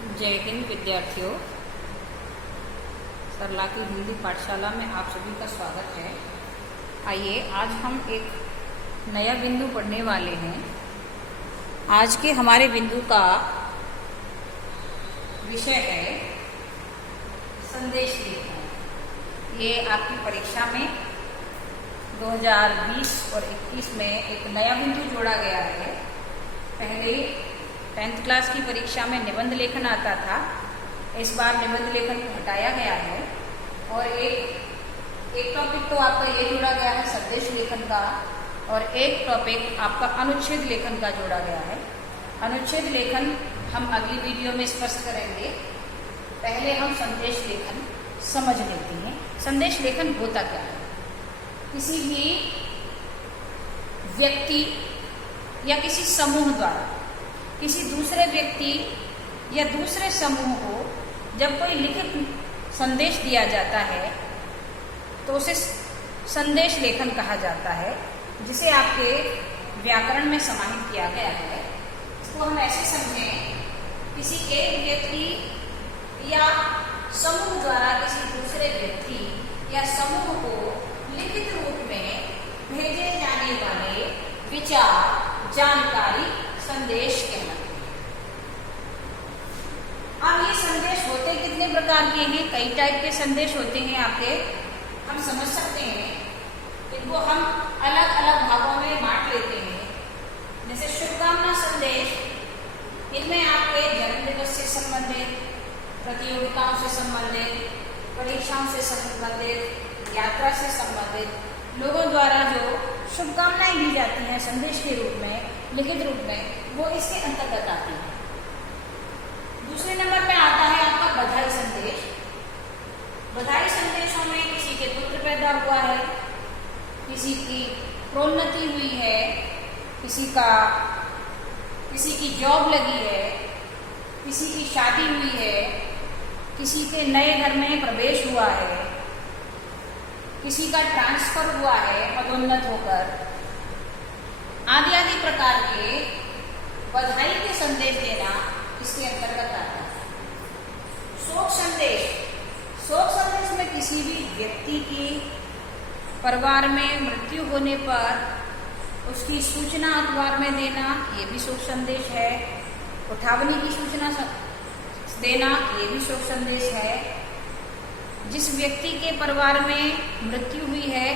जय हिंद विद्यार्थियों, सरला की हिंदी पाठशाला में आप सभी का स्वागत है। आइए आज हम एक नया बिंदु पढ़ने वाले हैं। आज के हमारे बिंदु का विषय है संदेश लेखन। ये आपकी परीक्षा में 2020 और 21 में एक नया बिंदु जोड़ा गया है। पहले 10th क्लास की परीक्षा में निबंध लेखन आता था, इस बार निबंध लेखन को हटाया गया है और एक टॉपिक तो आपका ये जोड़ा गया है संदेश लेखन का, और एक टॉपिक आपका अनुच्छेद लेखन का जोड़ा गया है। अनुच्छेद लेखन हम अगली वीडियो में स्पष्ट करेंगे। पहले हम संदेश लेखन समझ लेते हैं। संदेश लेखन होता क्या है? किसी भी व्यक्ति या किसी समूह द्वारा किसी दूसरे व्यक्ति या दूसरे समूह को जब कोई लिखित संदेश दिया जाता है तो उसे संदेश लेखन कहा जाता है, जिसे आपके व्याकरण में समाहित किया गया है। इसको हम ऐसे समझें, किसी एक व्यक्ति या समूह द्वारा किसी दूसरे व्यक्ति या समूह को लिखित रूप में भेजे जाने वाले विचार, जानकारी, संदेश कहलाते हैं। अब ये संदेश होते कितने प्रकार के हैं? कई टाइप के संदेश होते हैं आपके, हम समझ सकते हैं। इनको हम अलग अलग भागों में बांट लेते हैं। जैसे शुभकामना संदेश, इनमें आपके जन्मदिवस से संबंधित, प्रतियोगिताओं से संबंधित, परीक्षाओं से संबंधित, यात्रा से संबंधित लोगों द्वारा जो शुभकामनाएं दी जाती हैं संदेश के रूप में, लिखित रूप में, वो इसके अंतर्गत आती है। दूसरे नंबर पे आता है आपका बधाई संदेश। बधाई संदेशों में किसी के पुत्र पैदा हुआ है, किसी की प्रोन्नति हुई है, किसी की जॉब लगी है, किसी की शादी हुई है, किसी के नए घर में प्रवेश हुआ है, किसी का ट्रांसफर हुआ है पदोन्नत होकर, आदि आदि प्रकार के बधाई के संदेश देना इसके अंतर्गत आता है। शोक संदेश, शोक संदेश में किसी भी व्यक्ति की परिवार में मृत्यु होने पर उसकी सूचना अखबार में देना, ये भी शोक संदेश है। उठावनी की सूचना देना, ये भी शोक संदेश है। जिस व्यक्ति के परिवार में मृत्यु हुई है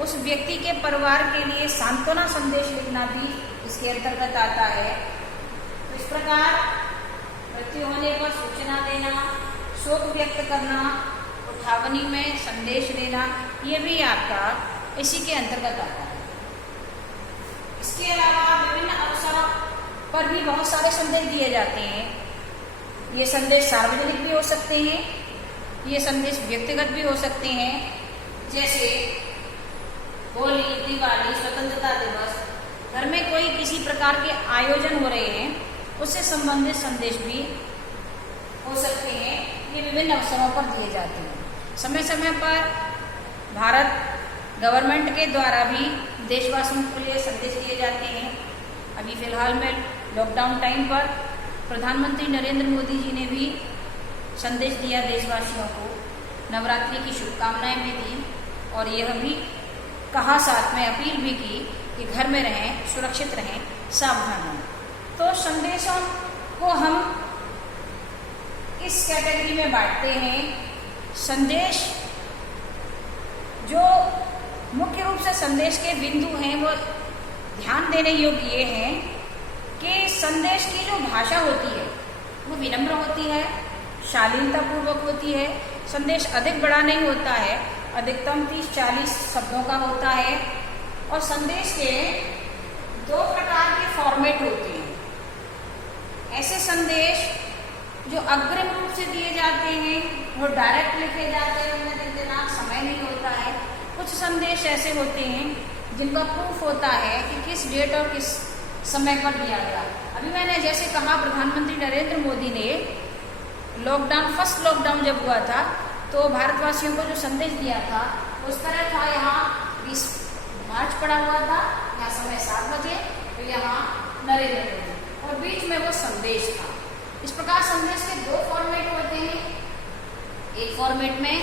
उस व्यक्ति के परिवार के लिए सांत्वना संदेश लिखना भी इसके अंतर्गत आता है। तो इस प्रकार मृत्यु होने पर सूचना देना, शोक व्यक्त करना, उठावनी में संदेश देना, ये भी आपका इसी के अंतर्गत आता है। इसके अलावा विभिन्न अवसरों पर भी बहुत सारे संदेश दिए जाते हैं। ये संदेश सार्वजनिक भी हो सकते हैं, ये संदेश व्यक्तिगत भी हो सकते हैं। जैसे होली, दिवाली, स्वतंत्रता दिवस, घर में कोई किसी प्रकार के आयोजन हो रहे हैं, उससे संबंधित संदेश भी हो सकते हैं। ये विभिन्न अवसरों पर दिए जाते हैं। समय समय पर भारत गवर्नमेंट के द्वारा भी देशवासियों के लिए संदेश दिए जाते हैं। अभी फिलहाल में लॉकडाउन टाइम पर प्रधानमंत्री नरेंद्र मोदी जी ने भी संदेश दिया देशवासियों को, नवरात्रि की शुभकामनाएं भी दी और यह भी कहा, साथ में अपील भी की कि घर में रहें, सुरक्षित रहें, सावधान रहें। तो संदेशों को हम इस कैटेगरी में बांटते हैं। संदेश जो मुख्य रूप से संदेश के बिंदु हैं वो ध्यान देने योग्य ये हैं कि संदेश की जो भाषा होती है वो विनम्र होती है, शालीनता पूर्वक होती है। संदेश अधिक बड़ा नहीं होता है, अधिकतम 30-40 शब्दों का होता है। और संदेश के 2 प्रकार के फॉर्मेट होते हैं। ऐसे संदेश जो अग्रिम रूप से दिए जाते हैं, वो डायरेक्ट लिखे जाते हैं, उनमें दिन दिनांक समय नहीं होता है। कुछ संदेश ऐसे होते हैं जिनका प्रूफ होता है कि किस डेट और किस समय पर दिया गया। अभी मैंने जैसे कहा, प्रधानमंत्री नरेंद्र मोदी ने फर्स्ट लॉकडाउन जब हुआ था तो भारतवासियों को जो संदेश दिया था उस तरह था। यहाँ 20 मार्च पड़ा हुआ था, यहाँ समय 7 बजे, तो यहाँ नरेंद्र मोदी, और बीच में वो संदेश था। इस प्रकार संदेश के दो फॉर्मेट होते हैं। एक फॉर्मेट में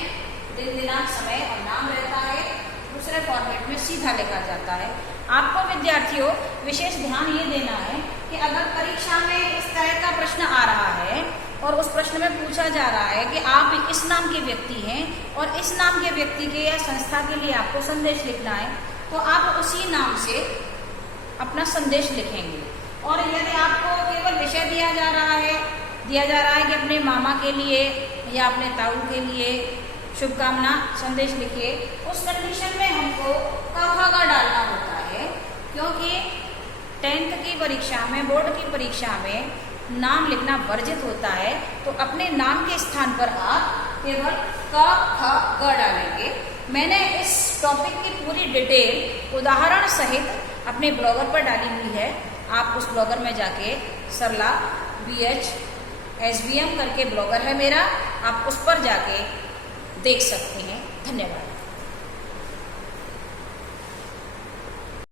दिन, दिनांक, समय और नाम रहता है, दूसरे फॉर्मेट में सीधा लिखा जाता है। आपको विद्यार्थियों विशेष ध्यान ये देना है कि अगर परीक्षा में इस तरह का प्रश्न आ रहा है और उस प्रश्न में पूछा जा रहा है कि आप इस नाम के व्यक्ति हैं और इस नाम के व्यक्ति के या संस्था के लिए आपको संदेश लिखना है, तो आप उसी नाम से अपना संदेश लिखेंगे। और यदि आपको केवल विषय दिया जा रहा है कि अपने मामा के लिए या अपने ताऊ के लिए शुभकामना संदेश लिखिए, उस कंडीशन में हमको क डालना होता है, क्योंकि 10th की परीक्षा में, बोर्ड की परीक्षा में नाम लिखना वर्जित होता है। तो अपने नाम के स्थान पर आप केवल क ख ग डालेंगे। मैंने इस टॉपिक की पूरी डिटेल उदाहरण सहित अपने ब्लॉगर पर डाली हुई है। आप उस ब्लॉगर में जाके सरला BH SBM करके ब्लॉगर है मेरा, आप उस पर जाके देख सकते हैं। धन्यवाद।